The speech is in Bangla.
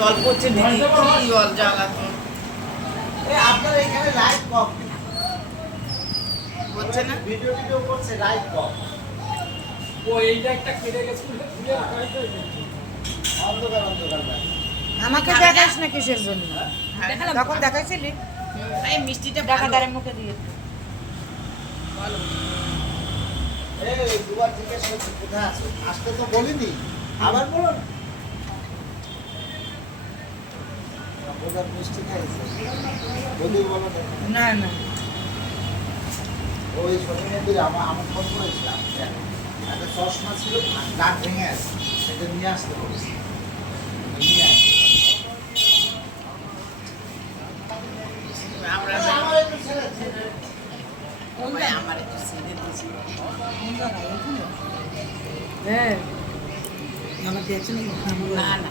জল পড়ছে দিদি কি জল জ্বালা তো আপনার এখানে লাইট কম হচ্ছে না ভিডিও টিডিও করছে লাইট কম ও এইটা একটা কেটে গেছে খুলে রাখাই তো অন্ধকার অন্ধকার ভাই আমাকে দেখাস না কিসের জন্য তখন দেখাইছিলি এই মিষ্টিটা দেখা ভালো। তারে মুখে দিয়ে বলো এই দুবার জিজ্ঞেস করছি কোথায় আছো আসতে তো বলিনি আবার বলুন বোঝার মিষ্টি খাইছে বলি বলো দেখো। না না ওই ছোট মন্দিরে আমার ফোন করেছিলাম একটা চশমা ছিল দাঁত ভেঙে আছে সেটা নিয়ে আসতে বলেছি নিয়ে আসতে আমরা আমার একটু ছেড়ে ভাই আমার একটু ছেড়ে দিয়েছি হ্যাঁ আমার দিয়েছে না না